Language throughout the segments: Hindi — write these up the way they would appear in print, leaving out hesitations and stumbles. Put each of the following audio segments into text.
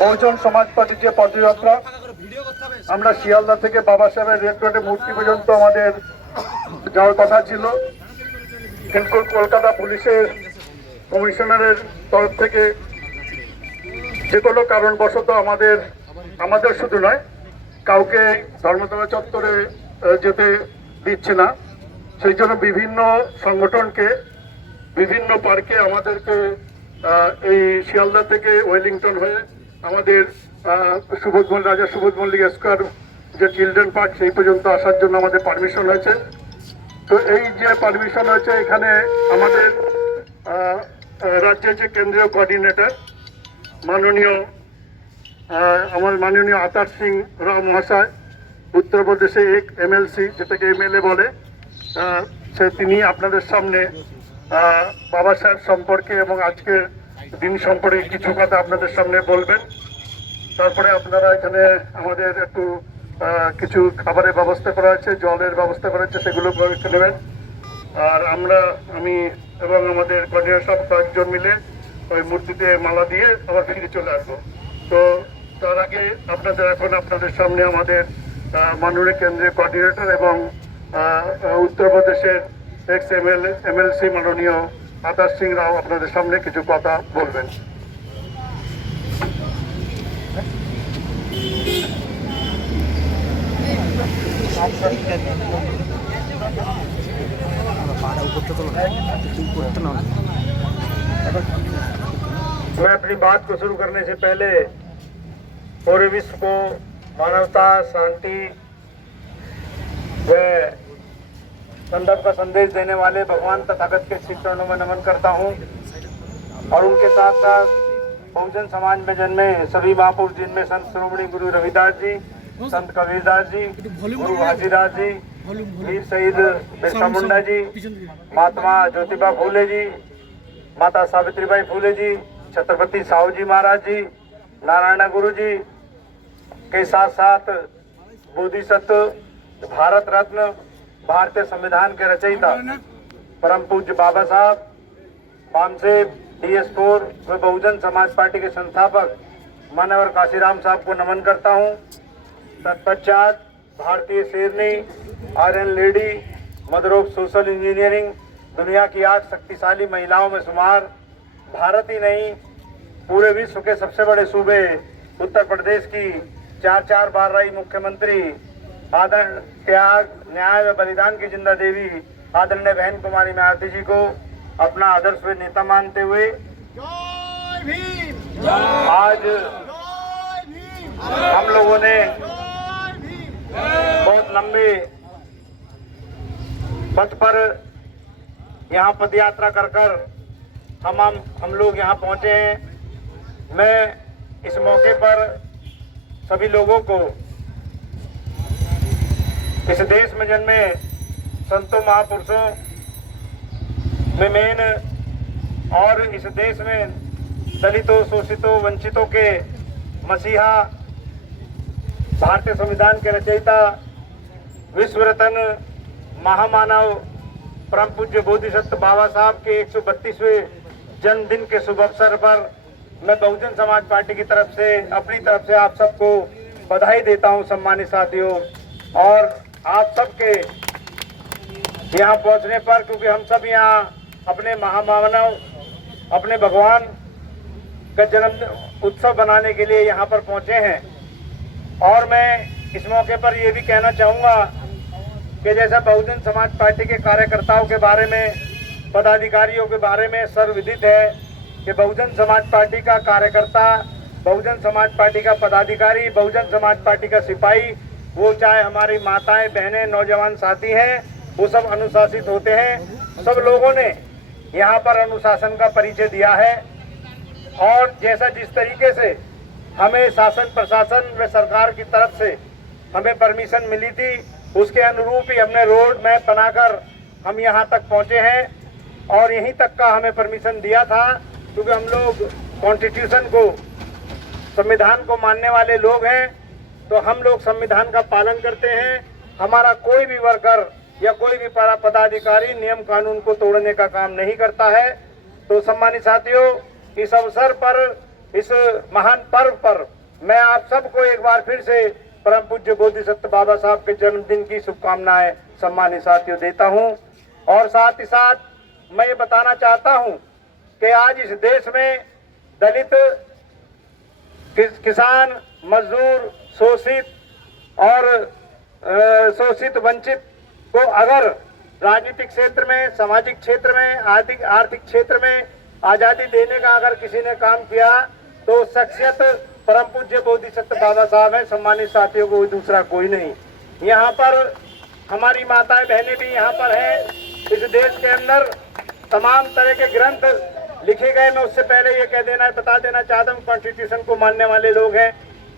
বহুজন সমাজ পার্টির যে পদযাত্রা আমরা শিয়ালদা থেকে বাবা সাহেবের রেড রোডে মূর্তি পর্যন্ত আমাদের যাওয়ার কথা ছিল, কিন্তু কলকাতা পুলিশের কমিশনারের তরফ থেকে যে কোনো কারণবশত আমাদের শুধু নয়, কাউকে ধর্মতলা চত্বরে যেতে দিচ্ছে না। সেই জন্য বিভিন্ন সংগঠনকে বিভিন্ন পার্কে আমাদেরকে এই শিয়ালদা থেকে ওয়েলিংটন হয়ে আমাদের রাজা সুবোধ মল্লিক স্কোয়ার যে চিলড্রেন পার্ক সেই পর্যন্ত আসার জন্য আমাদের পারমিশন হয়েছে। তো এই যে পারমিশন হয়েছে, এখানে আমাদের রাজ্যের যে কেন্দ্রীয় কোঅর্ডিনেটর মাননীয় আতার সিং রাও মহাশয়, উত্তরপ্রদেশে এক এমএলসি যেটাকে এমএলএ বলে, তিনি আপনাদের সামনে বাবা সাহেব সম্পর্কে এবং আজকের দিন সম্পর্কে কিছু কথা আপনাদের সামনে বলবেন। তারপরে আপনারা এখানে আমাদের একটু কিছু খাবারের ব্যবস্থা করা আছে, জলের ব্যবস্থা করা আছে, সেগুলো নেবেন। আর আমি এবং আমাদের কোঅর্ডিনেটর সব কয়েকজন মিলে ওই মূর্তিতে মালা দিয়ে আবার ফিরে চলে আসবো। তো তার আগে আপনাদের সামনে আমাদের মাননীয় কেন্দ্রীয় কোঅর্ডিনেটর এবং উত্তরপ্রদেশের এক্স এমএলসি মাননীয় আতার সিং রাও আপনাদের সামনে কিছু কথা বলবেন। मैं अपनी बात को शुरू करने से पहले पूरे विश्व को मानवता, शांति व संदर्भ का संदेश देने वाले भगवान तथागत के श्री चरणों में नमन करता हूँ। और उनके साथ साथ बहुजन समाज में जन्मे सभी महापुरुष, जिनमें संत श्रोमणी गुरु रविदास जी, संत कबीरदास जी, गुरु घासीदास जी, वीर शहीद बिरसा मुंडा जी, महात्मा ज्योतिबा फूले जी, माता सावित्रीबाई फूले जी, छत्रपति साहू जी महाराज जी, नारायण गुरु जी के साथ साथ बोधिसत्व, भारत रत्न, भारतीय संविधान के रचयिता परम पूज्य बाबा साहब पामसेब DS4 व बहुजन समाज पार्टी के संस्थापक मानवर काशीराम साहब को नमन करता हूं। तत्पश्चात भारतीय शेरनी, iron lady, mother of social engineering, दुनिया की 8 शक्तिशाली महिलाओं में शुमार, भारत ही नहीं पूरे विश्व के सबसे बड़े सूबे उत्तर प्रदेश की 4 बार रही मुख्यमंत्री, आदरण त्याग, न्याय व बलिदान की जिंदा देवी आदरणीय बहन कुमारी मायावती जी को अपना आदर्श व नेता मानते हुए आज हम लोगों ने बहुत लंबे पथ पर यहाँ पद यात्रा कर हम लोग यहाँ पहुँचे हैं। मैं इस मौके पर सभी लोगों को इस देश में जन्मे संतों, महापुरुषों में मेन और इस देश में दलितों, शोषितों, वंचितों के मसीहा, भारतीय संविधान के रचयिता, विश्व रत्न, महामानव, परम पूज्य बोधिसत्व बाबा साहब के 132वें जन्मदिन के शुभ अवसर पर मैं बहुजन समाज पार्टी की तरफ से, अपनी तरफ से आप सबको बधाई देता हूं सम्मानित साथियों। और आप सबके यहाँ पहुँचने पर, क्योंकि हम सब यहाँ अपने महामानव, अपने भगवान का जन्म उत्सव बनाने के लिए यहाँ पर पहुँचे हैं। और मैं इस मौके पर ये भी कहना चाहूँगा कि जैसा बहुजन समाज पार्टी के कार्यकर्ताओं के बारे में, पदाधिकारियों के बारे में सर्वविदित है कि बहुजन समाज पार्टी का कार्यकर्ता, बहुजन समाज पार्टी का पदाधिकारी, बहुजन समाज पार्टी का सिपाही, वो चाहे हमारी माताएं, बहनें, नौजवान साथी हैं, वो सब अनुशासित होते हैं। सब लोगों ने यहाँ पर अनुशासन का परिचय दिया है। और जैसा जिस तरीके से हमें शासन, प्रशासन व सरकार की तरफ से हमें परमिशन मिली थी, उसके अनुरूप ही हमने रोड मैप बनाकर हम यहाँ तक पहुँचे हैं। और यहीं तक का हमें परमिशन दिया था, क्योंकि हम लोग कॉन्स्टिट्यूशन को, संविधान को मानने वाले लोग हैं, तो हम लोग संविधान का पालन करते हैं। हमारा कोई भी वर्कर या कोई भी पदाधिकारी नियम कानून को तोड़ने का काम नहीं करता है। तो सम्मानित साथियों, इस अवसर पर इस महान पर्व पर मैं आप सबको एक बार फिर से परम पूज्य बोधिसत्व बाबा साहब के जन्मदिन की शुभकामनाएं सम्मानित साथियों देता हूं। और साथ ही साथ मैं ये बताना चाहता हूं कि आज इस देश में दलित, किसान, मजदूर, शोषित वंचित को अगर राजनीतिक क्षेत्र में, सामाजिक क्षेत्र में, आर्थिक क्षेत्र में आजादी देने का अगर किसी ने काम किया तो शख्सियत परम पूज्य बोधिसत्व बाबा साहब है। सम्मानित साथियों को दूसरा कोई नहीं। यहाँ पर हमारी माताएं बहनें भी यहाँ पर हैं। इस देश के अंदर तमाम तरह के ग्रंथ लिखे गए। मैं उससे पहले ये बता देना चाहता हूँ, कॉन्स्टिट्यूशन को मानने वाले लोग हैं,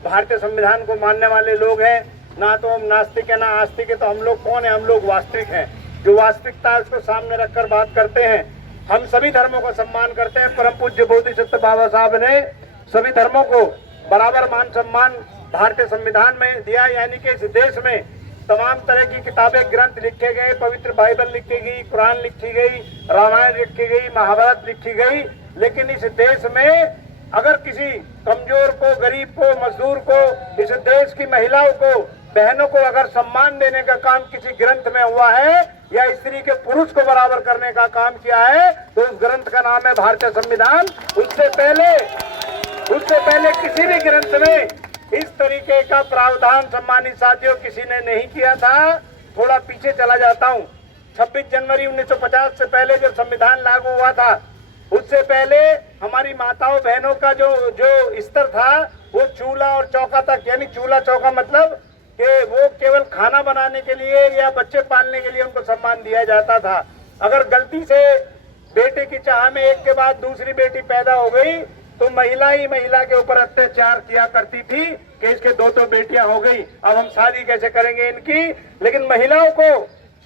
भारतीय संविधान को मानने वाले लोग हैं। ना तो हम नास्तिक है ना आस्तिक है, तो हम लोग कौन है? हम लोग वास्तविक हैं। जो वास्तविकता है उसको सामने रखकर बात करते हैं। हम सभी धर्मों का सम्मान करते हैं। परम पूज्य बोधिसत्व बाबा साहब ने सभी धर्मों को बराबर मान सम्मान भारतीय संविधान में दिया। यानी कि इस देश में तमाम तरह की किताबें, ग्रंथ लिखे गए, पवित्र बाइबल लिखी गई, कुरान लिखी गई, रामायण लिखी गई, महाभारत लिखी गई। लेकिन इस देश में अगर किसी कमजोर को, गरीब को, मजदूर को, इस देश की महिलाओं को, बहनों को अगर सम्मान देने का काम किसी ग्रंथ में हुआ है या स्त्री के पुरुष को बराबर करने का काम किया है तो उस ग्रंथ का नाम है भारतीय संविधान। उससे पहले किसी भी ग्रंथ में इस तरीके का प्रावधान सम्मानित साथियों किसी ने नहीं किया था। थोड़ा पीछे चला जाता हूँ। 26 जनवरी 1950 से पहले जब संविधान लागू हुआ था, उससे पहले हमारी माताओं बहनों का जो स्तर था वो चूल्हा और चौका तक। यानी चूल्हा चौका मतलब कि वो केवल खाना बनाने के लिए या बच्चे पालने के लिए उनको सम्मान दिया जाता था। अगर गलती से बेटे की चाह में एक के बाद दूसरी बेटी पैदा हो गई तो महिला ही महिला के ऊपर अत्याचार किया करती थी कि इसके दो बेटियां हो गई, अब हम शादी कैसे करेंगे इनकी। लेकिन महिलाओं को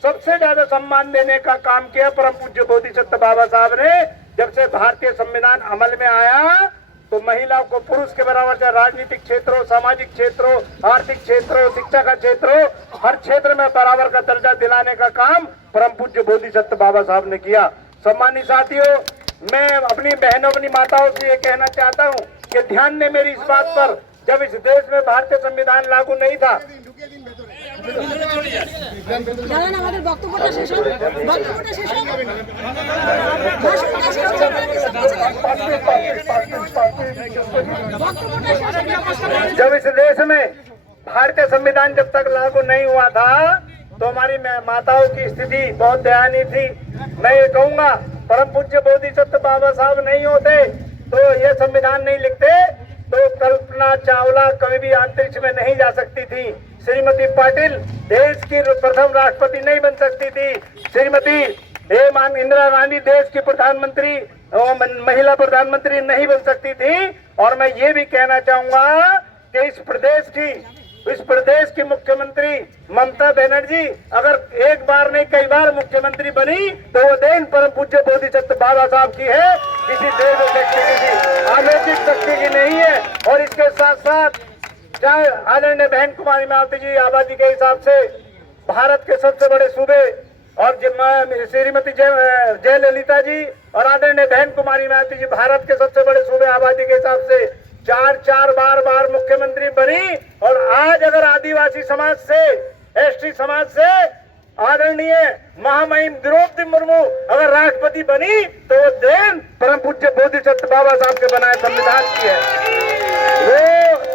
सबसे ज्यादा सम्मान देने का काम किया परम पूज्य बोधिसत्व बाबा साहब ने। जब से भारतीय संविधान अमल में आया तो महिलाओं को पुरुष के बराबर, चाहे राजनीतिक क्षेत्र हो, सामाजिक क्षेत्र हो, आर्थिक क्षेत्र हो, शिक्षा का क्षेत्र हो, हर क्षेत्र में बराबर का दर्जा दिलाने का काम परम पूज्य बोधिसत्व बाबा साहब ने किया। सम्मानित साथियों, मैं अपनी बहनों, अपनी माताओं से ये कहना चाहता हूँ कि ध्यान दें मेरी इस बात पर। जब इस देश में भारतीय संविधान लागू नहीं था, जब इस देश में भारतीय संविधान जब तक लागू नहीं हुआ था तो हमारी माताओं की स्थिति बहुत दयनीय थी। मैं ये कहूंगा, परम पूज्य बोधिसत्व बाबा साहब नहीं होते तो ये संविधान नहीं लिखते तो कल्पना चावला कभी भी अंतरिक्ष में नहीं जा सकती थी। श्रीमती पाटिल देश की प्रथम राष्ट्रपति नहीं बन सकती थी। श्रीमती इंदिरा गांधी देश की प्रधानमंत्री, महिला प्रधानमंत्री नहीं बन सकती थी। और मैं ये भी कहना चाहूंगा कि इस प्रदेश की मुख्यमंत्री ममता बनर्जी अगर एक बार नहीं कई बार मुख्यमंत्री बनी तो वो देन परम पूज्य बोधिसत्व बाबा साहब की है, किसी देश शक्ति की, अलौकिक शक्ति की नहीं है। और इसके साथ साथ चाहे आदरणीय बहन कुमारी मावती जी आबादी के हिसाब से भारत के सबसे बड़े सूबे, और श्रीमती जयललिता जी और आदरणीय बहन कुमारी मावती जी भारत के सबसे बड़े सूबे आबादी के हिसाब से चार बार मुख्यमंत्री बनी। और आज अगर आदिवासी समाज से, एसटी समाज से आदरणीय महामहिम द्रौपदी मुर्मू अगर राष्ट्रपति बनी तो वो देन परम पूज्य बोधिसत्व बाबा साहब के बनाए संविधान की है। वो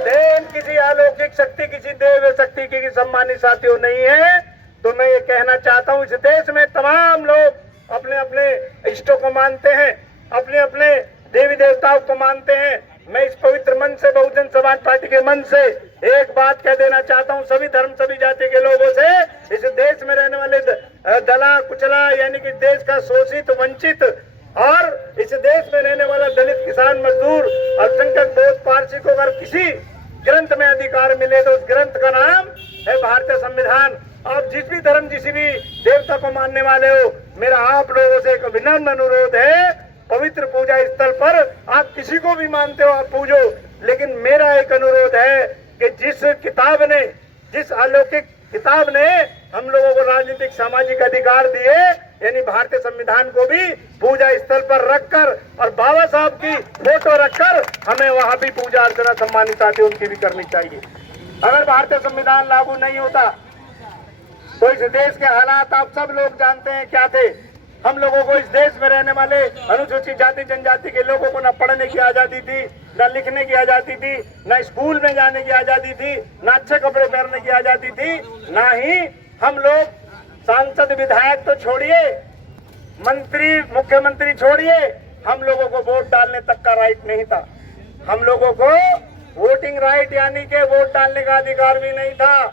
देन किसी अलौकिक शक्ति, किसी देव शक्ति की सम्मानित साथियों नहीं है। तो मैं ये कहना चाहता हूँ, इस देश में तमाम लोग अपने अपने इष्टों को मानते हैं, अपने अपने देवी देवताओं को मानते हैं। मैं इस पवित्र मन से, बहुजन समाज पार्टी के मन से एक बात कह देना चाहता हूँ सभी धर्म, सभी जाति के लोगों से। इस देश में रहने वाले दला कुचला यानी कि देश का शोषित, वंचित, और इस देश में रहने वाला दलित, किसान, मजदूर, अल्पसंख्यक, बौद्ध, पारसी को अगर किसी ग्रंथ में अधिकार मिले तो उस ग्रंथ का नाम है भारतीय संविधान। आप जिस भी धर्म, किसी भी देवता को मानने वाले हो, मेरा आप लोगों से एक विनम्र अनुरोध है, पवित्र पूजा स्थल पर आप किसी को भी मानते हो आप पूजो, लेकिन मेरा एक अनुरोध है कि जिस किताब ने, जिस अलौकिक किताब ने हम लोगों को राजनीतिक सामाजिक अधिकार दिए, यानी भारतीय संविधान को भी पूजा स्थल पर रखकर और बाबा साहब की फोटो रखकर हमें वहां भी पूजा अर्चना सम्मानित साथियों उनकी भी करनी चाहिए। अगर भारतीय संविधान लागू नहीं होता तो इस देश के हालात आप सब लोग जानते हैं क्या थे। हम लोगों को, इस देश में रहने वाले अनुसूचित जाति जनजाति के लोगों को न पढ़ने की आजादी थी, न लिखने की आजादी थी, न स्कूल में जाने की आजादी थी, न अच्छे कपड़े पहनने की आजादी थी, न ही हम लोग सांसद विधायक तो छोड़िए, मंत्री मुख्यमंत्री छोड़िए, हम लोगों को वोट डालने तक का राइट नहीं था। हम लोगों को वोटिंग राइट यानी के वोट डालने का अधिकार भी नहीं था।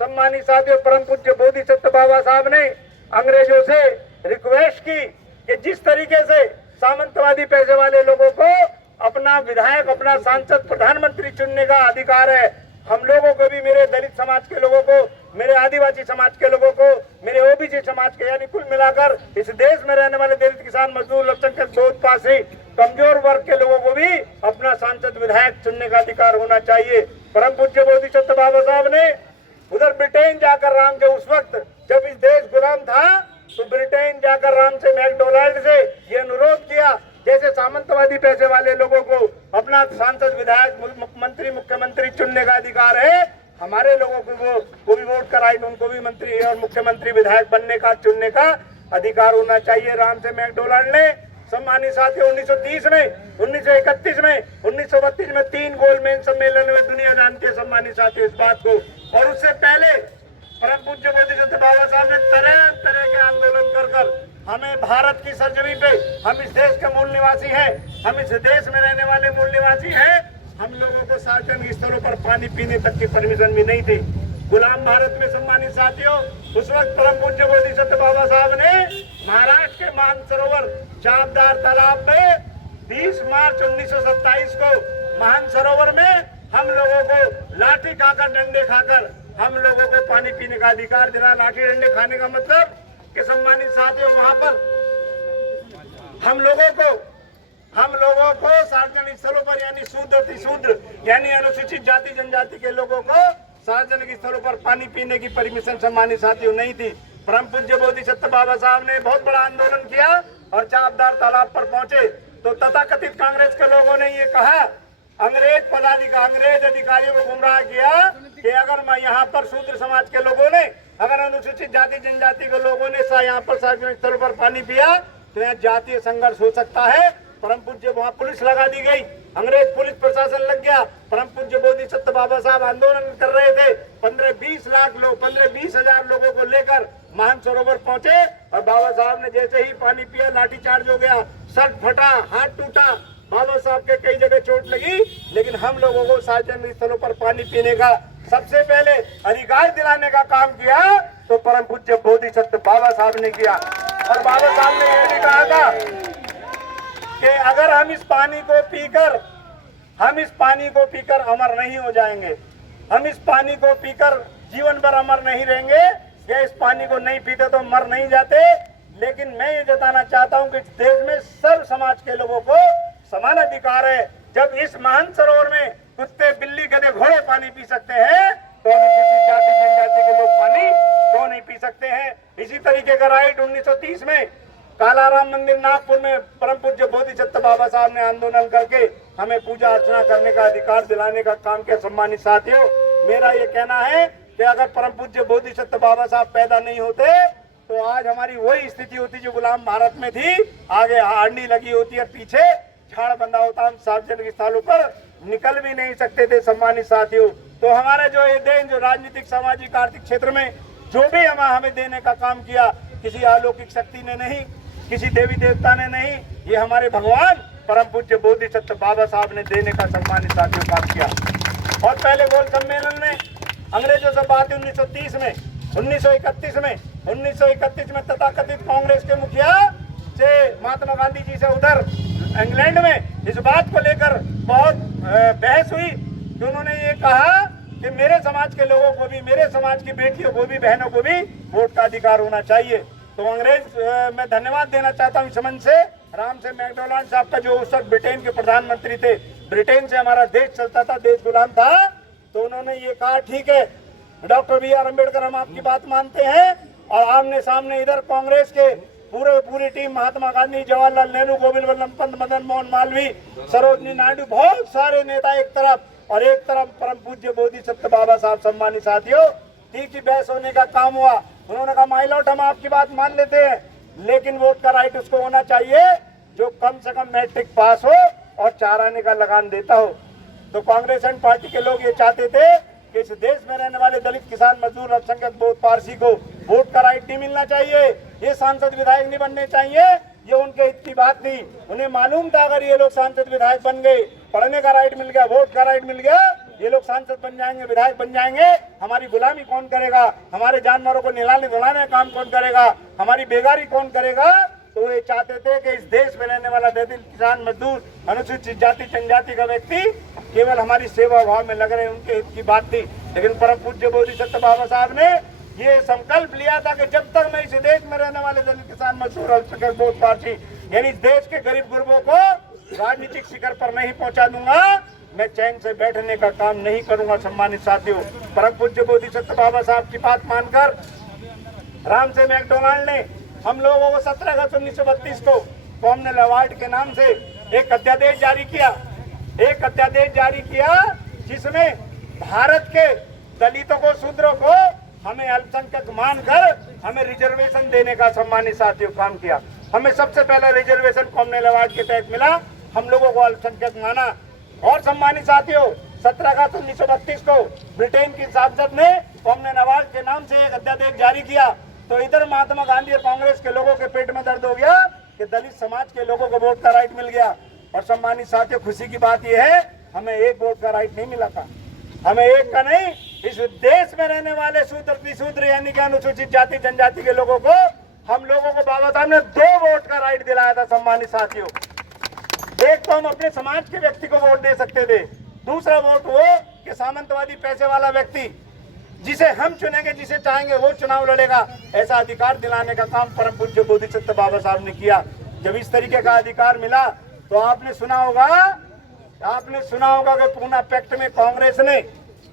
सम्मानित साथियों, परम पूज्य बोधिसत्व बाबा साहब ने अंग्रेजों से रिक्वेस्ट की कि जिस तरीके से सामंतवादी पैसे वाले लोगों को अपना विधायक, अपना सांसद, प्रधानमंत्री चुनने का अधिकार है, हम लोगों को भी, मेरे दलित समाज के लोगों को, मेरे आदिवासी समाज के लोगों को, मेरे ओबीसी समाज के, यानी कुल मिलाकर इस देश में रहने वाले दलित, किसान, मजदूर, अल्पसंख्यक, बहुतपासी, कमजोर वर्ग के लोगों को भी अपना सांसद विधायक चुनने का अधिकार होना चाहिए। परम पूज्य बोधिसत्व बाबा साहब ने उधर ब्रिटेन जाकर राम के, उस वक्त जब इस देश गुलाम था, तो ब्रिटेन जाकर राम से, मैकडोनाल्ड से ये अनुरोध किया, जैसे सामंतवादी पैसे वाले लोगों को अपना सांसद विधायक, मंत्री, मुख्यमंत्री चुनने का अधिकार है, हमारे लोगों को भी वोट का राइट, उनको भी मंत्री और मुख्यमंत्री विधायक बनने का, चुनने का अधिकार होना चाहिए। राम से मैकडोनाल्ड ने, सम्मानित साथियों, 1930 में, 1931 में, 1932 में 3 गोलमेज सम्मेलन में, दुनिया जानती है सम्मानित साथियों इस बात को। और उससे पहले परम पूज्य बोधिसत्व बाबा साहब ने तरह तरह के आंदोलन कर हमें भारत की सरजमी पे, हम इस देश के मूल निवासी हैं, हम इस देश में रहने वाले मूल निवासी हैं, हम लोगों को सार्वजनिक स्थलों पर पानी पीने तक की परमिशन भी नहीं थी। गुलाम भारत में सम्मानित साथियों, उस वक्त परम पूज्य बोधिसत्व बाबा साहब ने महाराष्ट्र के मानसरोवर चापदार तालाब में 20 मार्च 1927 को मानसरोवर में हम लोगों को लाठी खाकर, डंडे खाकर हम लोगों को पानी पीने का अधिकार दिला। लाठी डंडे खाने का मतलब कि सम्मानित साथियों, वहां पर हम लोगों को सार्वजनिक स्थलों पर, यानी शूद्र अतिशूद्र, यानी अनुसूचित जाति जनजाति के लोगों को सार्वजनिक स्थलों पर पानी पीने की परमिशन सम्मानित साथियों नहीं थी। परम पूज्य बोधिसत्व बाबा साहब ने बहुत बड़ा आंदोलन किया और चापदार तालाब पर पहुंचे तो तथाकथित कांग्रेस के लोगों ने ये कहा, अंग्रेज अधिकारियों को गुमराह किया कि अगर मैं यहाँ पर शूद्र समाज के लोगों ने, अगर अनुसूचित जाति जनजाति के लोगों ने यहाँ पर सार्वजनिक स्थलों पर पानी पिया तो यहाँ जातीय संघर्ष हो सकता है। परम पूज्य, वहाँ पुलिस लगा दी गई, अंग्रेज पुलिस प्रशासन लग गया। परम पूज्य बोधिसत्व बाबा साहब आंदोलन कर रहे थे, 15-20 लाख लोग, 15-20 हजार लोगों को लेकर मानसरोवर पहुंचे और बाबा साहब ने जैसे ही पानी पिया, लाठीचार्ज हो गया, शर्ट फटा, हाथ टूटा, बाबा साहब के कई जगह चोट लगी। लेकिन हम लोगों को सार्वजनिक स्थलों पर पानी पीने का सबसे पहले अधिकार दिलाने का काम किया तो परम पूज्य बोधिसत्व बाबा साहब ने किया। और बाबा साहब ने यह भी कहा था कि अगर हम इस पानी को पीकर अमर नहीं हो जाएंगे, हम इस पानी को पीकर जीवन भर अमर नहीं रहेंगे, या इस पानी को नहीं पीते तो मर नहीं जाते। लेकिन मैं ये जताना चाहता हूँ कि इस देश में सर्व समाज के लोगों को समान अधिकार है। जब इस महान सरोवर में कुत्ते, बिल्ली, गधे, घोड़े पानी पी सकते हैं तो अनुसूचित जाति जनजाति के लोग पानी क्यों नहीं पी सकते हैं। इसी तरीके का राइट 1930 में कालाराम मंदिर नागपुर में परम पूज्य बोधिसत्व बाबा साहब ने आंदोलन करके हमें पूजा अर्चना करने का अधिकार दिलाने का काम किया। सम्मानित साथियों, मेरा ये कहना है कि अगर परम पूज्य बोधिसत्व बाबा साहब पैदा नहीं होते तो आज हमारी वही स्थिति होती जो गुलाम भारत में थी। आगे हांडी लगी होती है, पीछे झाड़ बंधा होता, हम सार्वजनिक स्थलों पर निकल भी नहीं सकते थे। सम्मानित साथियों, तो हमारा जो ये देन, जो राजनीतिक, सामाजिक, आर्थिक क्षेत्र में जो भी हमें देने का काम किया, किसी अलौकिक शक्ति ने नहीं, किसी देवी देवता ने नहीं, ये हमारे भगवान परम पूज्य बोधिसत्व बाबा साहब ने देने का सम्मानित साथियों काम किया। और पहले गोल सम्मेलन में अंग्रेजों से बात 1930 में, 1931 में तथाकथित कांग्रेस के मुखिया से महात्मा गांधी जी से उधर इंग्लैंड में इस बात को लेकर बहुत बहस हुई कि उन्होंने ये कहा कि मेरे समाज के लोगों को भी, मेरे समाज की बेटियों को भी, बहनों को भी वोट का अधिकार होना चाहिए। तो अंग्रेज मैं धन्यवाद देना चाहता हूँ इस मंच से राम से मैकडोनाल्ड साहब का, जो उस वक्त ब्रिटेन के प्रधानमंत्री थे। ब्रिटेन से हमारा देश चलता था, देश गुलाम था, तो उन्होंने ये कहा ठीक है, डॉक्टर बी आर अम्बेडकर, हम आपकी बात मानते हैं। और आमने सामने इधर कांग्रेस के पूरी टीम, महात्मा गांधी, जवाहरलाल नेहरू, गोविंद वल्लभ पंत, मदन मोहन मालवीय, सरोजनी नायडू, बहुत सारे नेता एक तरफ और एक तरफ परम पूज्य बोधिसत्व बाबा साहब। सम्मानित साथियों, ठीक ही बहस होने का काम हुआ। उन्होंने कहा माई लॉर्ड, हम आपकी बात मान लेते हैं, लेकिन वोट का राइट उसको होना चाहिए जो कम से कम मैट्रिक पास हो और 4 आने का लगान देता हो। तो कांग्रेस एंड पार्टी के लोग ये चाहते थे कि इस देश में रहने वाले दलित, किसान, मजदूर, अल्पसंख्यक, बौद्ध, पारसी को वोट का राइट नहीं मिलना चाहिए, ये सांसद विधायक नहीं बनने चाहिए। ये उनके हित की बात थी। उन्हें मालूम था अगर ये लोग सांसद विधायक बन गए, पढ़ने का राइट मिल गया, वोट का राइट मिल गया, ये लोग सांसद बन जाएंगे, विधायक बन जाएंगे, हमारी गुलामी कौन करेगा, हमारे जानवरों को निलाने धुलाने का काम कौन करेगा, हमारी बेगारी कौन करेगा। तो ये चाहते थे कि इस देश में रहने वाला दलित, किसान, मजदूर, अनुसूचित जाति, जनजाति का व्यक्ति केवल हमारी सेवा भाव में लग रहे, उनके हित की बात थी। लेकिन परम पूज्य बोधिसत्व बाबा साहब ने ये संकल्प लिया था कि जब तक मैं इस देश में रहने वाले दलित, किसान, मजदूर, अल्पसंख्यक, बौद्ध, पारसी, यानी इस देश के गरीब गुरबों को राजनीतिक शिखर पर नहीं पहुंचा दूंगा, मैं चैन से बैठने का काम नहीं करूंगा। सम्मानित साथियों, परम पूज्य बोधिसत्व बाबा साहब की बात मानकर राम से मैकडोनाल्ड ने हम लोगों को 17 अगस्त 1932 को कॉमनवेल्थ अवार्ड के नाम से एक अध्यादेश जारी किया, जिसमें भारत के दलितों को, शूद्रों को हमें अल्पसंख्यक मानकर हमें रिजर्वेशन देने का, सम्मानित साथियों, काम किया। हमें सबसे पहला रिजर्वेशन कॉमनवेल्थ अवार्ड के तहत मिला, हम लोगों को अल्पसंख्यक माना। और सम्मानित साथियों, 17 अगस्त 1932 को ब्रिटेन की सांसद ने कॉमनवेल्थ अवार्ड के नाम से एक अध्यादेश जारी किया। तो इधर महात्मा गांधी और कांग्रेस के लोगों के पेट में दर्द हो गया कि दलित समाज के लोगों को वोट का राइट मिल गया। और सम्मानित साथियों, खुशी की बात यह है, हमें एक वोट का राइट नहीं मिला था, हमें एक का नहीं, इस देश में रहने वाले शूद्र यानी कि अनुसूचित जाति, जनजाति के लोगों को, हम लोगों को बाबा साहब ने 2 वोट का राइट दिलाया था। सम्मानित साथियों, एक तो हम अपने समाज के व्यक्ति को वोट दे सकते थे, दूसरा वोट वो कि सामंतवादी पैसे वाला व्यक्ति जिसे हम चुनेंगे, जिसे चाहेंगे वो चुनाव लड़ेगा, ऐसा अधिकार दिलाने का काम परम पूज्य बोधिसत्व बाबा साहब ने किया। जब इस तरीके का अधिकार मिला तो आपने सुना होगा कि पूना पैक्ट में कांग्रेस ने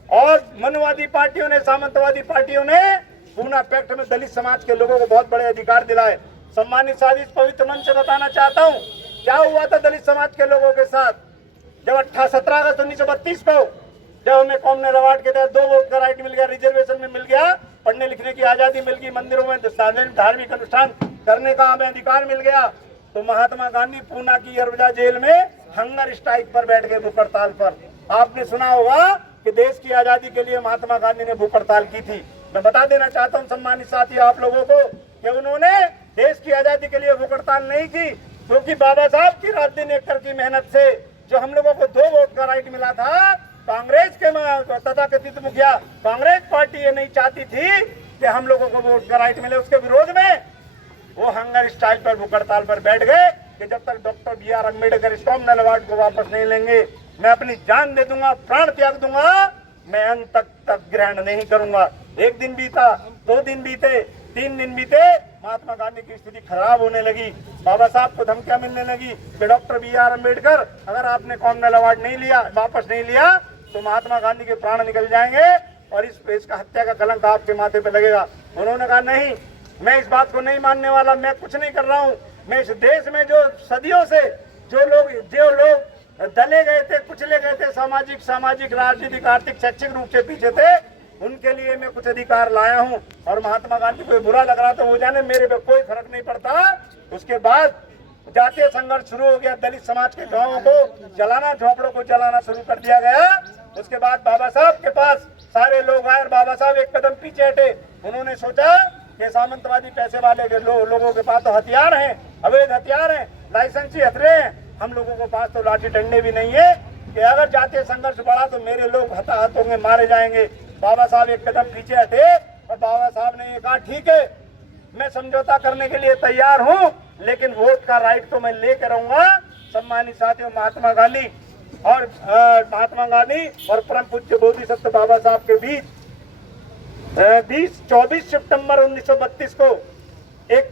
और मनुवादी पार्टियों ने, सामंतवादी पार्टियों ने पूना पैक्ट में दलित समाज के लोगों को बहुत बड़े अधिकार दिलाए। सम्मानित साथी, इस पवित्र मंच से बताना चाहता हूँ क्या हुआ था दलित समाज के लोगों के साथ। जब 17 अगस्त 1932 को जब हमें कॉमनवेल्थ अवार्ड के तहत 2 वोट का राइट मिल गया, रिजर्वेशन में मिल गया, पढ़ने लिखने की आजादी मिल गई, मंदिरों में धार्मिक अनुष्ठान करने का हमें अधिकार मिल गया, तो महात्मा गांधी पूना की यरवजा जेल में हंगर स्ट्राइक पर बैठ गए, भूख हड़ताल पर। आपने सुना होगा कि देश की आजादी के लिए महात्मा गांधी ने भूख हड़ताल की थी। मैं बता देना चाहता हूं सम्मानित साथी आप लोगों को कि उन्होंने देश की आजादी के लिए भूख हड़ताल नहीं की, क्योंकि बाबा साहब की रात दिन एक की मेहनत से जो हम लोगों को 2 वोट का राइट मिला था, कांग्रेस के तथाकथित मुखिया कांग्रेस पार्टी ये नहीं चाहती थी कि हम लोगों को वोट का राइट मिले। उसके विरोध में वो हंगर स्ट्राइक पर, भूख हड़ताल पर बैठ गए कि जब तक डॉक्टर बी आर अम्बेडकर इस कॉमनवेल्थ अवार्ड को वापस नहीं लेंगे, मैं अपनी जान दे दूंगा, प्राण त्याग दूंगा, मैं अंत तक ग्रहण नहीं करूंगा। 1 दिन बीता, 2 दिन बीते, 3 दिन बीते, महात्मा गांधी की स्थिति खराब होने लगी। बाबा साहब को धमकियां मिलने लगी कि डॉक्टर बी आर अम्बेडकर, अगर आपने कॉमनवेल्थ अवार्ड नहीं लिया, वापस नहीं लिया, तो महात्मा गांधी के प्राण निकल जाएंगे और इसका हत्या का कलंक आपके माथे पे लगेगा। उन्होंने कहा नहीं, मैं इस बात को नहीं मानने वाला, मैं कुछ नहीं कर रहा हूँ। मैं इस देश में जो सदियों से जो लोग दले गए थे, कुचले गए थे, सामाजिक, राजनीतिक, आर्थिक, शैक्षिक रूप से पीछे थे, उनके लिए मैं कुछ अधिकार लाया हूं। और महात्मा गांधी को बुरा लग रहा था, वो जाने मेरे पे कोई फर्क नहीं पड़ता। उसके बाद जातीय संघर्ष शुरू हो गया, दलित समाज के गांवों को जलाना, झोपड़ों को जलाना शुरू कर दिया गया। उसके बाद बाबा साहब के पास सारे लोग आए और बाबा साहब एक कदम पीछे हटे। उन्होंने सोचा कि सामंतवादी पैसे वाले के लोगों के पास तो हथियार हैं, अवैध हथियार हैं, लाइसेंसी हथियार हैं, हम लोगों के पास तो लाठी डंडे भी नहीं है कि अगर जातीय संघर्ष बढ़ा तो मेरे लोग हताहत होंगे, मारे जाएंगे। बाबा साहब एक कदम पीछे हटे और बाबा साहब ने ये कहा, ठीक है, मैं समझौता करने के लिए तैयार हूं, लेकिन वोट का राइट तो मैं लेकर रहूंगा। सम्मानित साथियों, महात्मा गांधी और परम पूज्य बोधिसत्व बाबा साहब के बीच 24 सितंबर 1932 को एक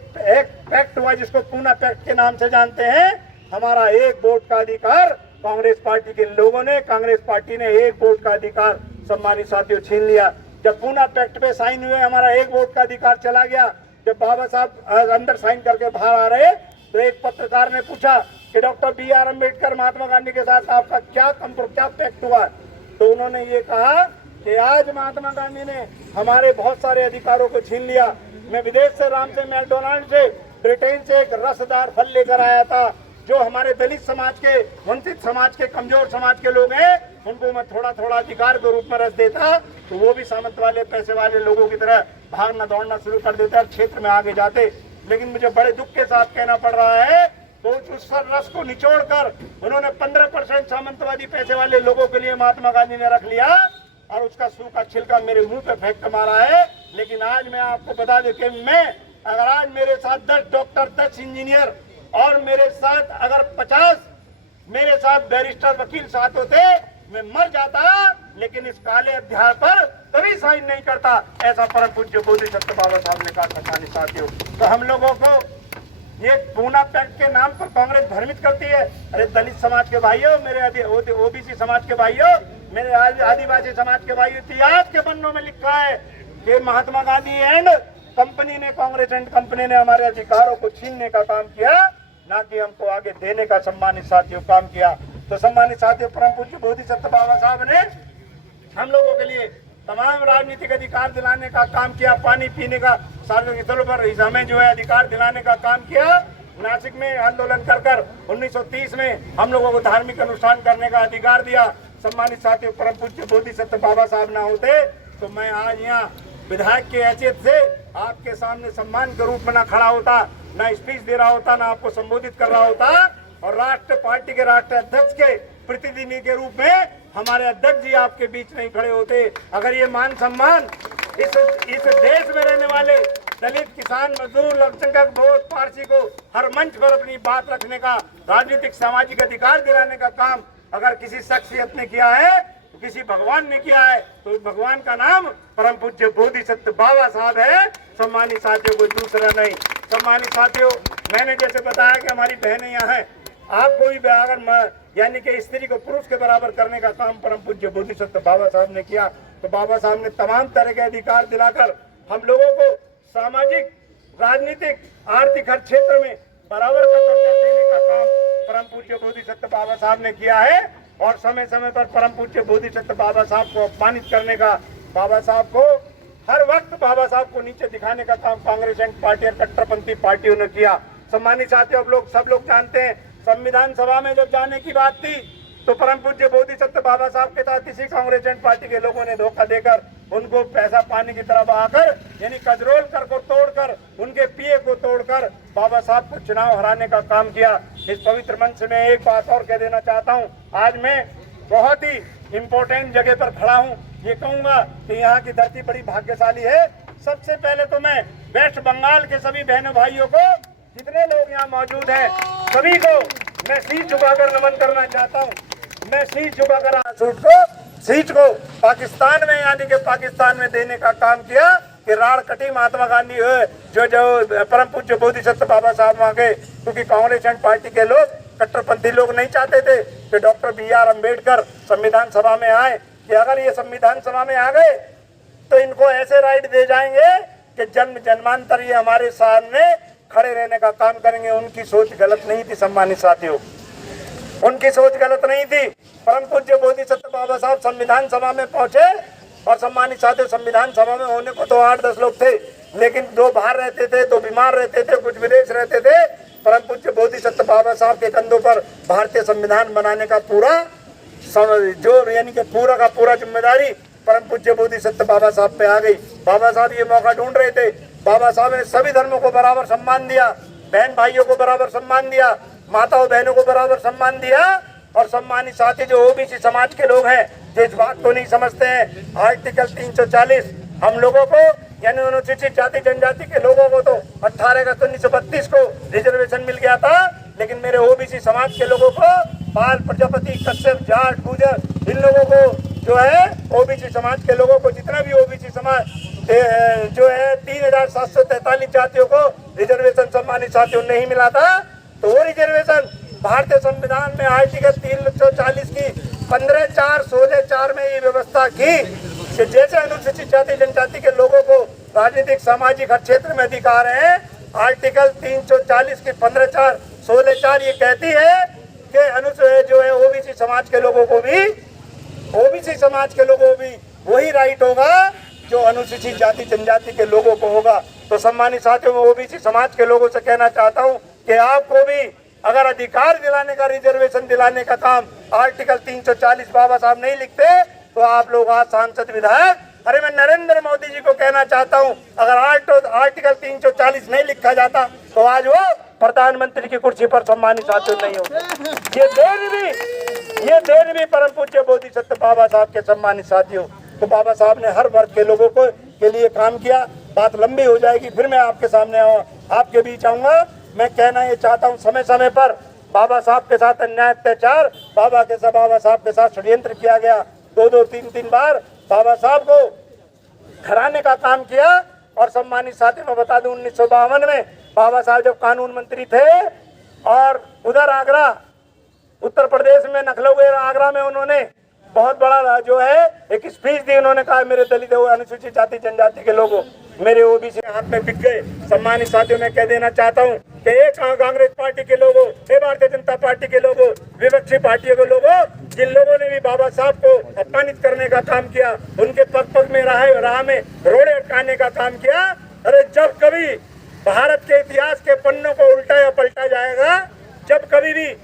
पैक्ट हुआ, जिसको पूना पैक्ट के नाम से जानते हैं। हमारा 1 वोट का अधिकार कांग्रेस पार्टी के लोगों ने, कांग्रेस पार्टी ने 1 वोट का अधिकार सम्मानित साथियों छीन लिया। जब पूना पैक्ट पे साइन हुए हमारा एक वोट का अधिकार चला गया। जब बाबा साहब अंदर साइन करके बाहर आ रहे तो एक पत्रकार ने पूछा कि डॉक्टर B.R. अम्बेडकर महात्मा गांधी के साथ आपका क्या पैक्ट हुआ, तो उन्होंने ये कहा कि आज महात्मा गांधी ने हमारे बहुत सारे अधिकारों को छीन लिया। मैं विदेश से राम से मैकडोनाल्ड से ब्रिटेन से एक रसदार फल लेकर आया था, जो हमारे दलित समाज के, वंचित समाज के, कमजोर समाज के लोग हैं, उनको मैं थोड़ा थोड़ा अधिकार के रूप में रस देता तो वो भी सामंत वाले पैसे वाले लोगों की तरह भागना दौड़ना शुरू कर देते और क्षेत्र में आगे जाते। लेकिन मुझे बड़े दुख के साथ कहना पड़ रहा है तो उस रस को निचोड़ कर उन्होंने 15% सामंतवादी पैसे वाले लोगों के लिए महात्मा गांधी ने रख लिया और उसका सूखा छिलका मेरे मुंह पे फेंक मारा है। लेकिन आज मैं आपको बता दूं कि मैं, अगर आज मेरे साथ 10 डॉक्टर, 10 इंजीनियर और मेरे साथ अगर 50 मेरे साथ बैरिस्टर वकील साथ होते, मैं मर जाता, लेकिन इस काले अध्याय पर कभी साइन नहीं करता, ऐसा परम पूज्य बोधिसत्व बाबा साहब ने कहा। सम्मानित साथियों, तो हम लोगों को ये पूना पैक्ट के नाम पर कांग्रेस भ्रमित करती है। अरे दलित समाज के भाइयों, मेरे ओबीसी समाज के भाइयों, मेरे आदिवासी समाज के भाइयों, इतिहास के पन्नों में लिखा है कि महात्मा गांधी एंड कंपनी ने, कांग्रेस एंड कंपनी ने हमारे अधिकारों को छीनने का काम किया, ना कि हमको आगे देने का सम्मानित साथियों काम किया। तो सम्मानित साथियों, परम पूज्य बोधिसत्व बाबा साहब ने हम लोगों के लिए तमाम राजनीतिक अधिकार दिलाने का काम किया, पानी पीने का सार्वजनिक स्थलों पर हमें जो है अधिकार दिलाने का काम किया। नासिक में आंदोलन कर 1930 में हम लोगों को धार्मिक अनुष्ठान करने का अधिकार दिया। सम्मानित साथियों, परम पूज्य बोधिसत्व बाबा साहब ना होते तो मैं आज यहाँ विधायक के हैसियत से आपके सामने सम्मान के रूप में ना खड़ा होता, ना स्पीच दे रहा होता, ना आपको संबोधित कर रहा होता, और राष्ट्र पार्टी के राष्ट्रीय अध्यक्ष के प्रतिनिधि के रूप में हमारे अध्यक्ष जी आपके बीच नहीं खड़े होते। अगर ये मान सम्मान इस देश में रहने वाले दलित, किसान, मजदूर, अल्पसंख्यक, बौद्ध, पारसी को हर मंच पर अपनी बात रखने का, राजनीतिक सामाजिक अधिकार दिलाने का काम अगर किसी शख्सियत ने किया है, तो किसी भगवान ने किया है, तो भगवान का नाम परम पूज्य बोधिसत्व बाबा साहब है। सम्मानित साथियों, कोई दूसरा नहीं। सम्मानित साथियों, मैंने जैसे बताया कि हमारी बहनें यहाँ हैं, आपको भी अगर यानी कि स्त्री को पुरुष के बराबर करने का काम परम पूज्य बोधिसत्व बाबा साहब ने किया, तो बाबा साहब ने तमाम तरह के अधिकार दिलाकर हम लोगों को सामाजिक, राजनीतिक, आर्थिक हर क्षेत्र में बराबर का दर्जा देने का काम परम पूज्य बोधिसत्व बाबा साहब ने किया है। और समय समय पर परम पूज्य बोधिसत्व बाबा साहब को अपमानित करने का, बाबा साहब को हर वक्त बाबा साहब को नीचे दिखाने का काम कांग्रेस एंड पार्टी और कट्टरपंथी पार्टियों ने किया। सम्मानित साथियों, अब सब लोग जानते हैं, संविधान सभा में जब जाने की बात थी तो परम पूज्य बोधिसत्व बाबा साहब के साथ इसी कांग्रेस एंड पार्टी के लोगों ने धोखा देकर उनको पैसा पानी की तरफ आकर, यानी कजरोल कर को तोड़कर, उनके पीए को तोड़कर बाबा साहब को चुनाव हराने का काम किया। इस पवित्र मंच में एक बात और कह देना चाहता हूँ, आज मैं बहुत ही इम्पोर्टेंट जगह पर खड़ा हूँ। ये कहूँगा कि यहाँ की धरती बड़ी भाग्यशाली है। सबसे पहले तो मैं वेस्ट बंगाल के सभी बहनों भाइयों को, जितने लोग यहाँ मौजूद हैं, सभी को मैं सीट झुकाकर नमन करना चाहता हूँ। मैं सीट झुकाकर सीट को पाकिस्तान में, यानी कि पाकिस्तान में देने का काम किया कि राड़ कटी महात्मा गांधी जो परम पूज्य बोधिसत्व बाबा साहब वहाँ के, क्योंकि कांग्रेस एंड पार्टी के लोग, कट्टरपंथी लोग नहीं चाहते थे कि डॉक्टर B.R. अम्बेडकर संविधान सभा में आए, कि अगर ये संविधान सभा में आ गए तो इनको ऐसे राइट दे जाएंगे कि जन्म जन्मांतर ये हमारे सामने खड़े रहने का काम करेंगे। उनकी सोच गलत नहीं थी। सम्मानित साथियों, उनकी सोच गलत नहीं थी। परम पूज्य बोधिसत्व बाबा साहब संविधान सभा में पहुंचे, और सम्मानित साथियों, संविधान सभा में होने को तो 8-10 लोग थे, लेकिन 2 बाहर रहते थे, 2 बीमार रहते थे, कुछ विदेश रहते थे। परम पूज्य बोधिसत्व बाबा साहब के कंधों पर भारतीय संविधान बनाने का पूरा जो, यानी कि पूरा का पूरा जिम्मेदारी परम पूज्य बोधिसत्व बाबा साहब पे आ गई। बाबा साहब ये मौका ढूंढ रहे थे। बाबा साहब ने सभी धर्मों को बराबर सम्मान दिया, बहन भाइयों को बराबर सम्मान दिया, माताओं बहनों को बराबर सम्मान दिया। और सम्मानित साथी, जो ओबीसी समाज के लोग हैं, जो इस बात को नहीं समझते हैं, आर्टिकल 340 हम लोगों को, यानी अनुसूचित जाति जनजाति के लोगों को तो 18 अगस्त 1932 को रिजर्वेशन मिल गया था, लेकिन मेरे ओबीसी समाज के लोगों को, पाल, प्रजापति, कश्यप, जाट, गुर्जर, इन लोगों को जो है, ओबीसी समाज के लोगों को, जितना भी ओबीसी समाज जो है 3743 जातियों को रिजर्वेशन सम्मानित साथियों नहीं मिला था। तो वो रिजर्वेशन भारतीय संविधान में आर्टिकल 340 की 15(4)(16)(4) में ये व्यवस्था की कि जैसे अनुसूचित जाति जनजाति के लोगों को राजनीतिक सामाजिक हर क्षेत्र में अधिकार है, आर्टिकल 340 की 15(4) 16(4) ये कहती है कि अनुसूचित जो है ओबीसी समाज के लोगों को भी वही राइट होगा जो अनुसूचित जाति जनजाति के लोगों को होगा। तो सम्मानित साथियों, मैं ओबीसी समाज के लोगों से कहना चाहता हूं कि आपको भी अगर अधिकार दिलाने का, रिजर्वेशन दिलाने का काम आर्टिकल 340 बाबा साहब नहीं लिखते तो आप लोग आज सांसद विधायक, अरे मैं नरेंद्र मोदी जी को कहना चाहता हूं, अगर आर्टिकल 340 नहीं लिखा जाता तो आज वो प्रधानमंत्री की कुर्सी पर सम्मानित साथियों नहीं होते। ये देन भी परम पूज्य बोधिसत्व बाबा साहब के सम्मानित साथियों। तो बाबा साहब ने हर वर्ग के लोगों को के लिए काम किया। बात लंबी हो जाएगी, फिर मैं आपके सामने आपके बीच आऊंगा। मैं कहना ये चाहता हूँ, समय समय पर बाबा साहब के साथ अन्याय अत्याचार, बाबा साहब के साथ षड्यंत्र किया गया। 2-3 बार बाबा साहब को हराने का काम किया। और सम्मानित साथी, मैं बता दूं 1952 में बाबा साहब जब कानून मंत्री थे और उधर आगरा, उत्तर प्रदेश में नखलौगेर आगरा में उन्होंने बहुत बड़ा जो है एक स्पीच दी। उन्होंने कहा मेरे दलित अनुसूचित जाति जनजाति के लोगों, मेरे ओबीसी हाथ में बिक गए। सम्मानित साथियों, मैं कह देना चाहता हूं कि एक कांग्रेस पार्टी के लोगों, भारतीय जनता पार्टी के लोगों, विपक्षी पार्टियों के लोगों, जिन लोगों ने भी बाबा साहब को अपमानित करने का काम किया, उनके पग में राह में रोड़े अटकाने का काम किया। अरे जब कभी भारत के इतिहास के पन्नों को उल्टा या पलटा जाएगा, जब कभी भी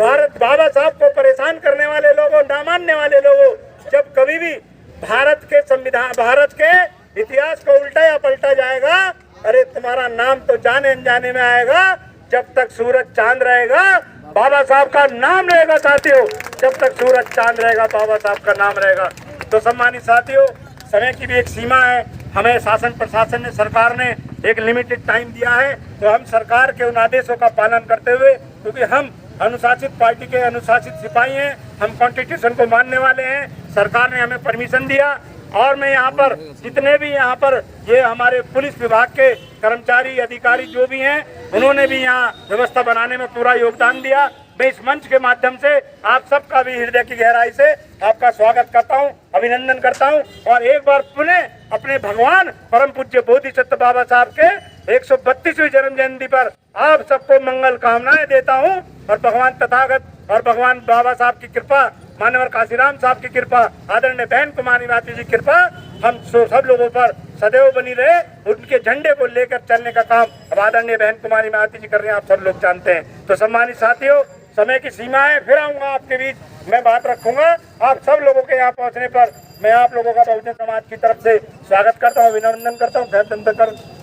बाबा साहब को परेशान करने वाले लोगों, ना मानने वाले लोगों, जब कभी भी भारत के संविधान, भारत के इतिहास को उल्टा या पलटा जाएगा, अरे तुम्हारा नाम तो जाने अनजाने में आएगा। जब तक सूरज चांद रहेगा बाबा साहब का नाम रहेगा साथियों, जब तक सूरज चांद रहेगा बाबा साहब का नाम रहेगा। तो सम्मानित साथियों, समय की भी एक सीमा है। हमें शासन प्रशासन ने, सरकार ने एक लिमिटेड टाइम दिया है, तो हम सरकार के उन आदेशों का पालन करते हुए, क्योंकि हम अनुशासित पार्टी के अनुशासित सिपाही हैं, हम कॉन्स्टिट्यूशन को मानने वाले हैं, सरकार ने हमें परमिशन दिया। और मैं यहाँ पर जितने भी यहाँ पर ये हमारे पुलिस विभाग के कर्मचारी अधिकारी जो भी हैं, उन्होंने भी यहाँ व्यवस्था बनाने में पूरा योगदान दिया। मैं इस मंच के माध्यम से आप सबका भी हृदय की गहराई से आपका स्वागत करता हूँ, अभिनंदन करता हूँ। और एक बार पुनः अपने भगवान परम पूज्य बोधिसत्व बाबा साहब के 132वीं जन्म जयंती पर आप सबको मंगल कामनाएं देता हूँ। और भगवान तथागत और भगवान बाबा साहब की कृपा, मानवर काशीराम साहब की कृपा, आदरणीय बहन कुमारी माता जी की कृपा हम सब लोगों पर सदैव बनी रहे। उनके झंडे को लेकर चलने का काम अब आदरणीय बहन कुमारी माता जी कर रहे हैं, आप सब लोग जानते हैं। तो सम्मानित साथियों, समय की सीमा है, फिर आऊंगा आपके बीच, मैं बात रखूंगा। आप सब लोगों के यहाँ पहुँचने पर मैं आप लोगों का बहुजन समाज की तरफ से स्वागत करता हूँ, अभिनंदन करता हूँ,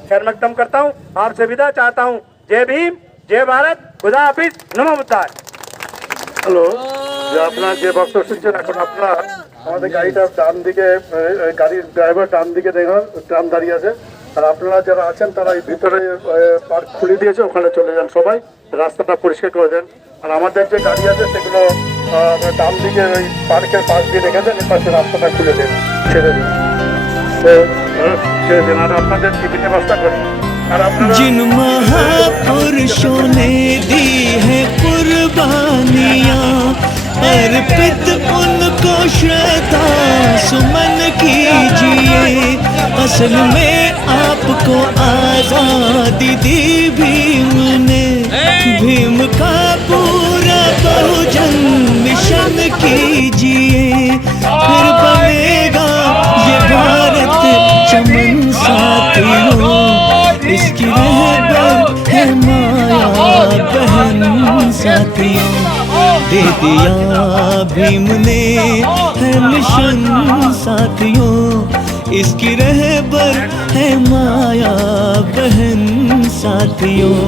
खैर मकदम करता हूँ, आपसे विदा चाहता हूँ। जय भीम, जय भारत, खुदा हाफिज, नमो बुद्धाय। হ্যালো, যে আপনার যে বক্তব্য শুনছেন, এখন আপনার আমাদের গাড়িটার ডান দিকে, গাড়ির ড্রাইভার ডান দিকে দেখুন ট্রাম দাঁড়িয়ে আছে, আর আপনারা যারা আছেন তারা এই ভিতরে পার্ক খুলে দিয়েছে, ওখানে চলে যান, সবাই রাস্তাটা পরিষ্কার করে দেন। আর আমাদের যে গাড়ি আছে সেগুলো ডান দিকে ওই পার্কের পাশ দিয়ে রেখে দেন, এর পাশে রাস্তাটা খুলে দেন, ছেড়ে দিন, তো ছেড়ে দিন। আর আপনাদের টিফিন ব্যবস্থা করি। जिन महापुरुषों ने दी है कुर्बानियाँ, अर्पित उनको श्रद्धा सुमन कीजिए। असल में आपको आजादी दी भीम ने, भीम का पूरा बहुजन मिशन कीजिए, फिर बनेगा ये भारत चमन साथियों। इसकी रहबर है माया बहन साथियों, दे दिया भीम ने है मिशन साथियों। इसकी रहबर है माया बहन साथियों।